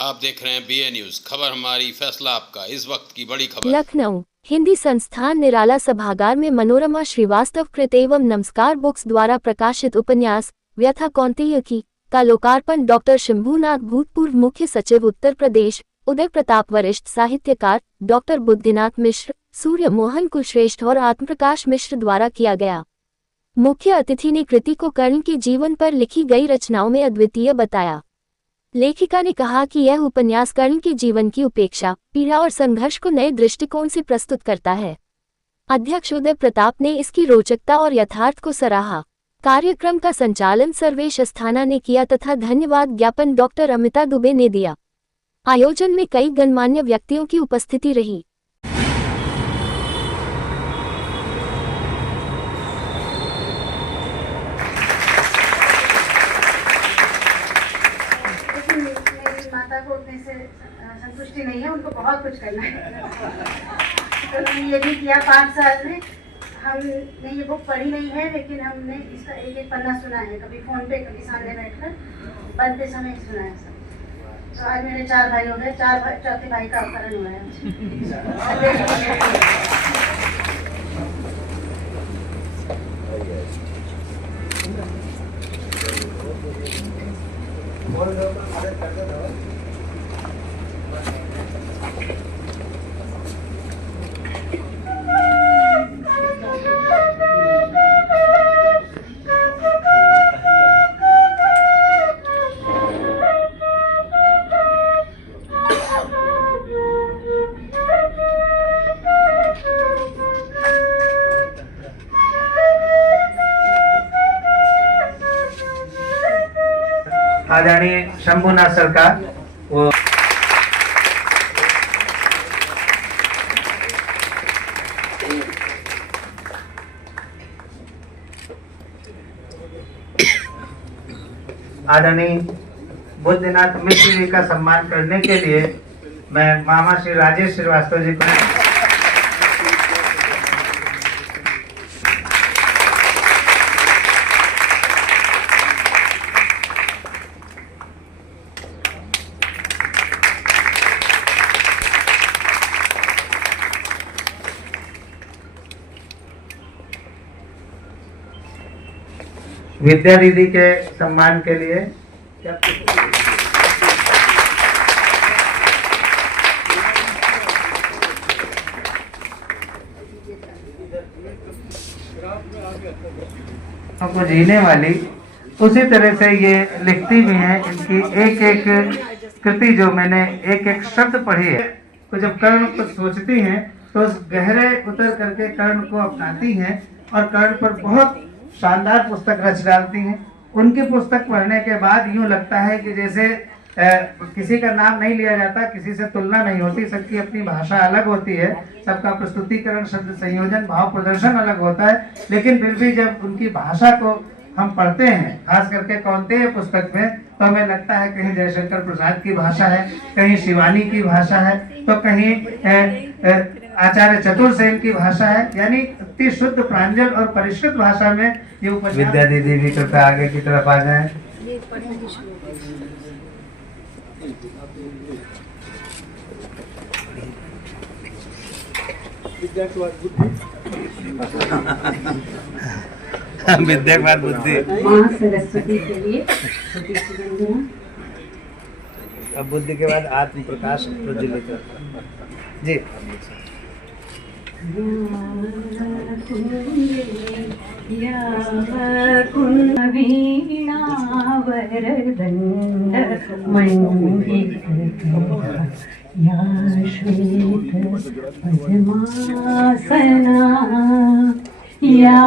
आप देख रहे हैं BA न्यूज, खबर हमारी फैसला आपका। इस वक्त की बड़ी खबर। लखनऊ हिंदी संस्थान निराला सभागार में मनोरमा श्रीवास्तव कृत एवं नमस्कार बुक्स द्वारा प्रकाशित उपन्यास व्यथा कौंतेय की का लोकार्पण डॉक्टर शंभूनाथ भूतपूर्व मुख्य सचिव उत्तर प्रदेश, उदय प्रताप वरिष्ठ साहित्यकार डॉक्टर बुद्धिनाथ मिश्र, सूर्य मोहन कुलश्रेष्ठ और आत्मप्रकाश मिश्र द्वारा किया गया। मुख्य अतिथि ने कृति को कर्ण के जीवन पर लिखी गई रचनाओं में अद्वितीय बताया। लेखिका ने कहा कि यह उपन्यास कर्ण के जीवन की उपेक्षा, पीड़ा और संघर्ष को नए दृष्टिकोण से प्रस्तुत करता है। अध्यक्ष उदय प्रताप ने इसकी रोचकता और यथार्थ को सराहा। कार्यक्रम का संचालन सर्वेश अस्थाना ने किया तथा धन्यवाद ज्ञापन डॉक्टर अमिता दुबे ने दिया। आयोजन में कई गणमान्य व्यक्तियों की उपस्थिति रही। माता को उतने से संतुष्टि नहीं है, उनको बहुत कुछ करना है। तो मैंने ये भी किया 5 साल में। हमने ये बुक पढ़ी नहीं है, लेकिन हमने इसका एक एक पन्ना सुना है, कभी फोन पे, कभी सामने बैठकर पढ़ते समय सुना है सब। तो आज मेरे 4 भाई हो गए, चौथे भाई का अवतरण हुआ है। आदरणीय शंभूनाथ सरकार वो आदरणीय बुद्धिनाथ मिश्र जी का सम्मान करने के लिए मैं मामा श्री राजेश श्रीवास्तव जी को विद्या दीदी के सम्मान के लिए को जीने वाली उसी तरह से ये लिखती भी हैं। इनकी एक एक कृति जो मैंने एक एक शब्द पढ़ी है, तो जब कर्ण को सोचती हैं तो उस गहरे उतर करके कर्ण को अपनाती हैं और कर्ण पर बहुत शानदार पुस्तक रच डालती हैं। उनकी पुस्तक पढ़ने के बाद यूं लगता है कि जैसे किसी का नाम नहीं लिया जाता, किसी से तुलना नहीं होती, सबकी अपनी भाषा अलग होती है, सबका प्रस्तुतिकरण, शब्द संयोजन, भाव प्रदर्शन अलग होता है, लेकिन फिर भी जब उनकी भाषा को हम पढ़ते हैं, खास करके कौंतेय पुस्तक में, तो हमें लगता है कहीं जयशंकर प्रसाद की भाषा है, कहीं शिवानी की भाषा है, तो कहीं आचार्य चतुर्सेन की भाषा है। यानी अति शुद्ध, प्रांजल और परिष्कृत भाषा में ये उपन्यास। विद्या दीदी भी कृपया आगे की तरफ आ जाए। विद्या के बाद बुद्धि। मां सरस्वती के लिए अब बुद्धि के बाद आत्म प्रकाश प्रज्वलित जी। या श्वेत पद्मासना या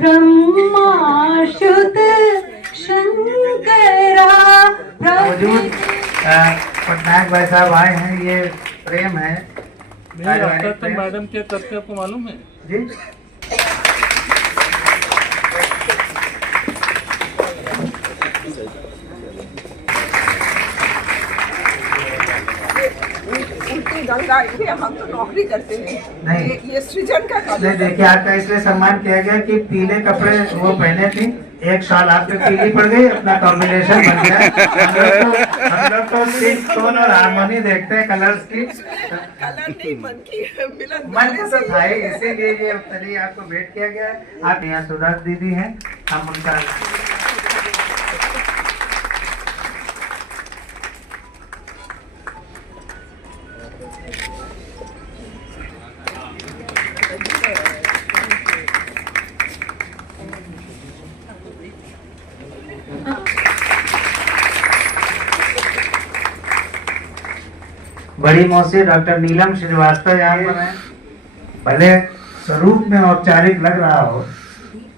ब्रह्माच्युत शंकरा। मौजूद पटनायक भाई साहब आए हैं, ये प्रेम है। मैडम क्या करते आपको मालूम है जी? हम तो नौकरी करते हैं, नहीं ये सृजन का काम नहीं। देखिए, आपका इसलिए सम्मान किया गया कि पीले कपड़े वो पहने थी एक साल आप पे पीली पड़ गई, अपना कॉम्बिनेशन बन गया। हम लोग तो सिर्फ टोन और हारमोनी देखते हैं, कलर्स की मन को तो था ही, इसीलिए ये चलिए आपको भेंट किया गया है। आप यहाँ सुधा दीदी हैं, हम उनका बड़ी मौसी डॉक्टर नीलम श्रीवास्तव यहाँ पर है। भले स्वरूप में औपचारिक लग रहा हो,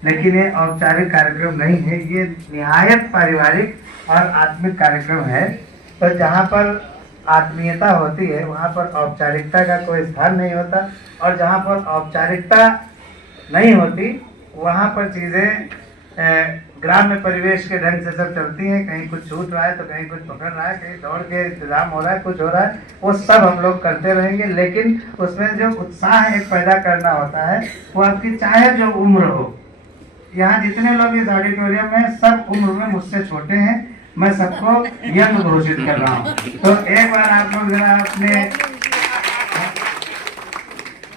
लेकिन ये औपचारिक कार्यक्रम नहीं है, ये निहायत पारिवारिक और आत्मिक कार्यक्रम है। तो जहाँ पर आत्मीयता होती है वहाँ पर औपचारिकता का कोई स्थान नहीं होता, और जहाँ पर औपचारिकता नहीं होती वहाँ पर चीज़ें ग्राम्य परिवेश के ढंग से सब चलती हैं। कहीं कुछ छूट रहा है तो कहीं कुछ पकड़ रहा है, कहीं दौड़ के इंतजाम हो रहा है, कुछ हो रहा है, वो सब हम लोग करते रहेंगे। लेकिन उसमें जो उत्साह एक पैदा करना होता है वो आपकी चाहे जो उम्र हो। यहाँ जितने लोग इस ऑडिटोरियम में सब उम्र में मुझसे छोटे हैं, मैं सबको यंग घोषित कर रहा हूँ। तो एक बार आप लोग जरा अपने,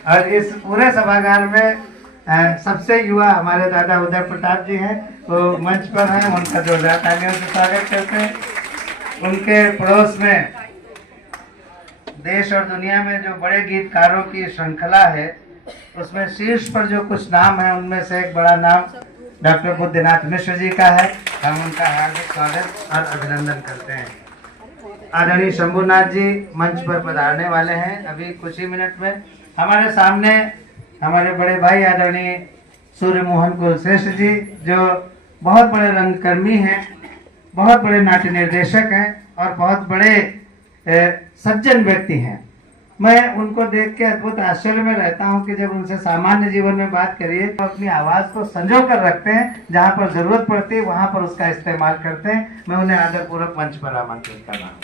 और इस पूरे सभागार में सबसे युवा हमारे दादा उदय प्रताप जी हैं, वो मंच पर हैं, उनका जोरदार तालियों से स्वागत करते हैं। उनके पड़ोस में देश और दुनिया में जो बड़े गीतकारों की श्रृंखला है उसमें शीर्ष पर जो कुछ नाम है उनमें से एक बड़ा नाम डॉक्टर बुद्धनाथ मिश्र जी का है। हम उनका हार्दिक स्वागत और अभिनंदन करते हैं। आदरणीय शंभुनाथ जी मंच पर पधारने वाले हैं अभी कुछ ही मिनट में। हमारे सामने हमारे बड़े भाई आदरणीय सूर्य मोहन कुलश्रेष्ठ जी, जो बहुत बड़े रंगकर्मी हैं, बहुत बड़े नाट्य निर्देशक हैं और बहुत बड़े सज्जन व्यक्ति हैं। मैं उनको देख के अद्भुत आश्चर्य में रहता हूं कि जब उनसे सामान्य जीवन में बात करिए तो अपनी आवाज़ को संजो कर रखते हैं, जहां पर जरूरत पड़ती है वहां पर उसका इस्तेमाल करते हैं। मैं उन्हें आदरपूर्वक मंच पर आमंत्रित कर रहा हूँ।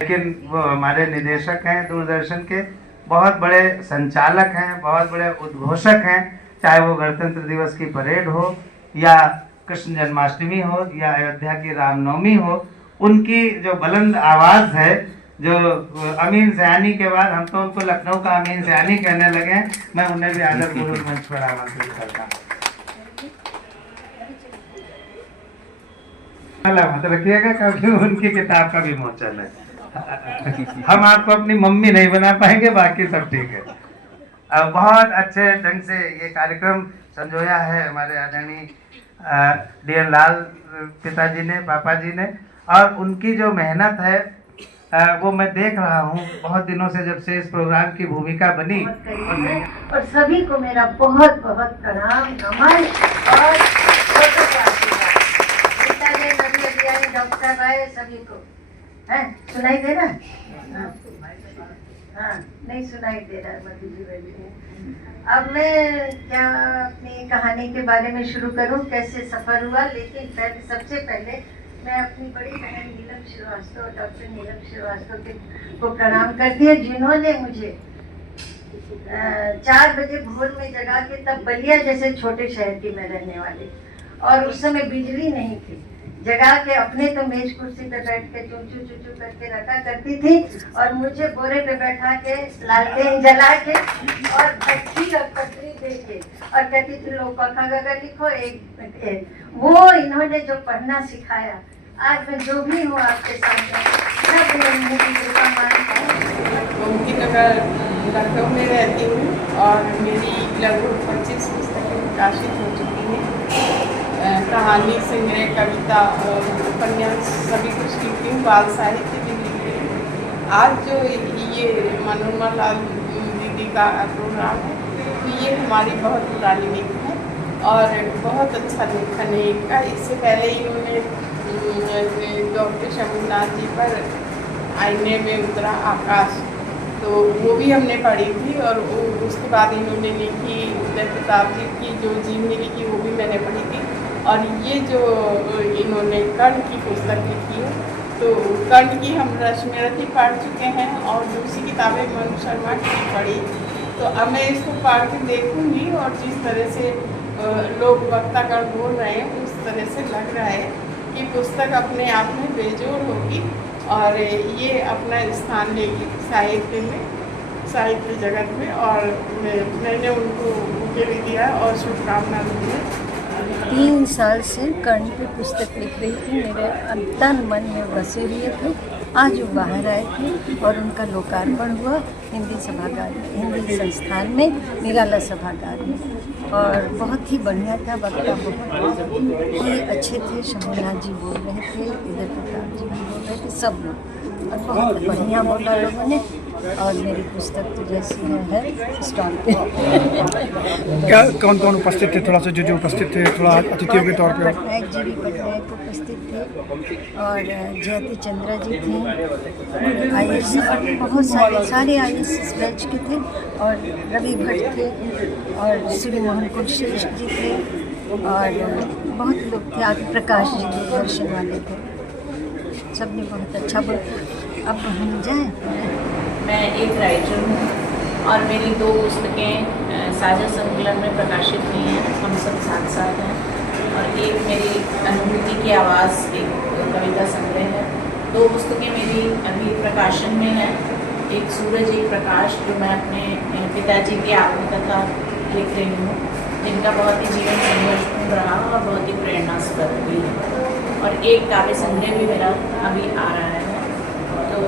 लेकिन वो हमारे निदेशक हैं दूरदर्शन के, बहुत बड़े संचालक हैं, बहुत बड़े उद्घोषक हैं, चाहे वो गणतंत्र दिवस की परेड हो या कृष्ण जन्माष्टमी हो या अयोध्या की रामनवमी हो। उनकी जो बुलंद आवाज़ है, जो अमीन सयानी के बाद हम तो उनको लखनऊ का अमीन सयानी कहने लगे हैं, मैं उन्हें भी आदरपूर्वक मंच पर आमंत्रित करता हूँ। मत रखिएगा क्योंकि उनकी किताब का भी मोचन है। हम आपको अपनी मम्मी नहीं बना पाएंगे, बाकी सब ठीक है। बहुत अच्छे ढंग से ये कार्यक्रम संजोया है हमारे आदरणीय डी.एन. लाल पिताजी ने, पापा जी ने, और उनकी जो मेहनत है वो मैं देख रहा हूँ बहुत दिनों से, जब से इस प्रोग्राम की भूमिका बनी। और सभी को मेरा बहुत बहुत प्रणाम, नमन और डॉक्टर भाई सभी को है। सुनाई दे रहा है? हाँ, नहीं सुनाई दे रहा है। मधु जी बैठी है। अब मैं क्या अपनी कहानी के बारे में शुरू करूं, कैसे सफर हुआ। लेकिन पहले सबसे पहले मैं अपनी बड़ी बहन नीलम श्रीवास्तव, डॉक्टर नीलम श्रीवास्तव को प्रणाम करती है, जिन्होंने मुझे 4 बजे भोर में जगा के, तब बलिया जैसे छोटे शहर की मैं रहने वाली, और उस समय बिजली नहीं थी, जगा के अपने तो मेज कुर्सी पे बैठ के चूचू चूचू करके रखा करती थी, और मुझे बोरे पे बैठा के लालटेन जला के और भट्टी और पटरी दे के और कहती थी लो क लिखो एक। वो इन्होंने जो पढ़ना सिखाया, आज मैं जो भी हूँ आपके सामने सब उन्होंने की कृपा मानती हूँ। गोमती नगर लखनऊ में रहती हूँ और मेरी लगभग 25 पुस्तकें प्रकाशित हो चुकी हैं। कहानी, संग्रह, कविता, उपन्यास सभी कुछ लिखती हूँ, बाल साहित्य भी लिखती हूँ। आज जो ये मनोरमा लाल दीदी का प्रोग्राम है, तो ये हमारी बहुत पुरानी नीति है और बहुत अच्छा लेखन है इनका। इससे पहले इन्होंने डॉक्टर शंभुनाथ जी पर आईने में उतरा आकाश, तो वो भी हमने पढ़ी थी, और उसके बाद इन्होंने लिखी उदय प्रताप जी की जो जीवनी लिखी, वो भी मैंने पढ़ी थी। और ये जो इन्होंने कर्ण की पुस्तक लिखी है, तो कर्ण की हम रश्मिरथी पढ़ चुके हैं, और दूसरी किताबें मनु शर्मा की पढ़ी, तो अब मैं इसको पढ़ के देखूंगी और जिस तरह से लोग वक्तागण बोल रहे हैं उस तरह से लग रहा है कि पुस्तक अपने आप में बेजोड़ होगी और ये अपना स्थान लेगी साहित्य में, साहित्य जगत में। और मैंने उनको बुके भी दिया और शुभकामना दी है। 3 साल से कर्ण की पुस्तक लिख रही थी, मेरे तन मन में बसे हुए थे। आज वो बाहर आए थे और उनका लोकार्पण हुआ हिंदी सभागार में, हिंदी संस्थान में, निराला सभागार में। और बहुत ही बढ़िया था, वक्ता बहुत ही अच्छे थे। शंभूनाथ जी बोल रहे थे, इधर प्रताप जी भी बोल रहे थे, सब लोग, और बहुत बढ़िया बोला लोगों ने। और मेरी पुस्तक तो जैसी है स्टॉल पे। क्या कौन कौन उपस्थित थे? थोड़ा सा जो उपस्थित थे, थोड़ा अतिथियों के तौर पे। पटनायक जी भी पटनायक उपस्थित थे और जयति चंद्रा जी थे, IAS, और बहुत सारे IAS बैच के थे, और रवि भट्ट थे, और श्री मोहन कुलश्रेष्ठ जी थे, और बहुत लोग थे। आगे प्रकाश जी दूरदर्शन वाले थे, सबने बहुत अच्छा बोला। अब हम जाएँ। मैं एक राइटर हूँ और मेरी 2 पुस्तकें साझा संकलन में प्रकाशित हुई हैं, हम सब साथ साथ हैं। और एक मेरी अनुभूति की आवाज़, एक कविता संग्रह है। 2 पुस्तकें मेरी अभी प्रकाशन में हैं, एक सूरज एक प्रकाश, जो मैं अपने पिताजी की आत्मकथा लिख रही हूँ, जिनका बहुत ही जीवन संघर्षपूर्ण रहा और बहुत ही प्रेरणास्पद भी है। और एक काव्य संग्रह भी मेरा अभी आ रहा है, तो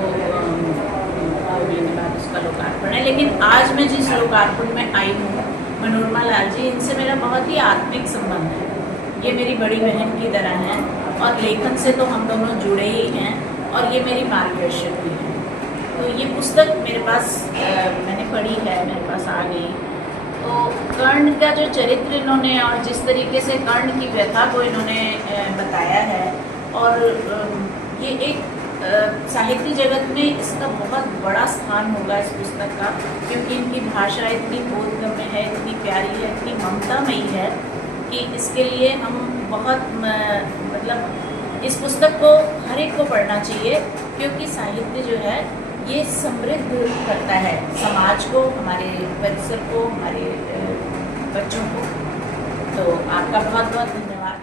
2 महीने बाद उसका लोकार्पण है। लेकिन आज मैं जिस लोकार्पण में आई हूँ, मनोरमा लाल जी, इनसे मेरा बहुत ही आत्मिक संबंध है। ये मेरी बड़ी बहन की तरह हैं और लेखन से तो हम दोनों जुड़े ही हैं, और ये मेरी मार्गदर्शक भी हैं। तो ये पुस्तक मेरे पास मैंने पढ़ी है, मेरे पास आ गई। तो कर्ण का जो चरित्र इन्होंने और जिस तरीके से कर्ण की व्यथा को इन्होंने बताया है, और ये एक साहित्य जगत में इसका बहुत बड़ा स्थान होगा इस पुस्तक का, क्योंकि इनकी भाषा इतनी बोधगम्य है, इतनी प्यारी है, इतनी ममतामयी है कि इसके लिए हम बहुत मतलब इस पुस्तक को हर एक को पढ़ना चाहिए, क्योंकि साहित्य जो है ये समृद्ध करता है समाज को, हमारे परिसर को, हमारे बच्चों को। तो आपका बहुत बहुत धन्यवाद।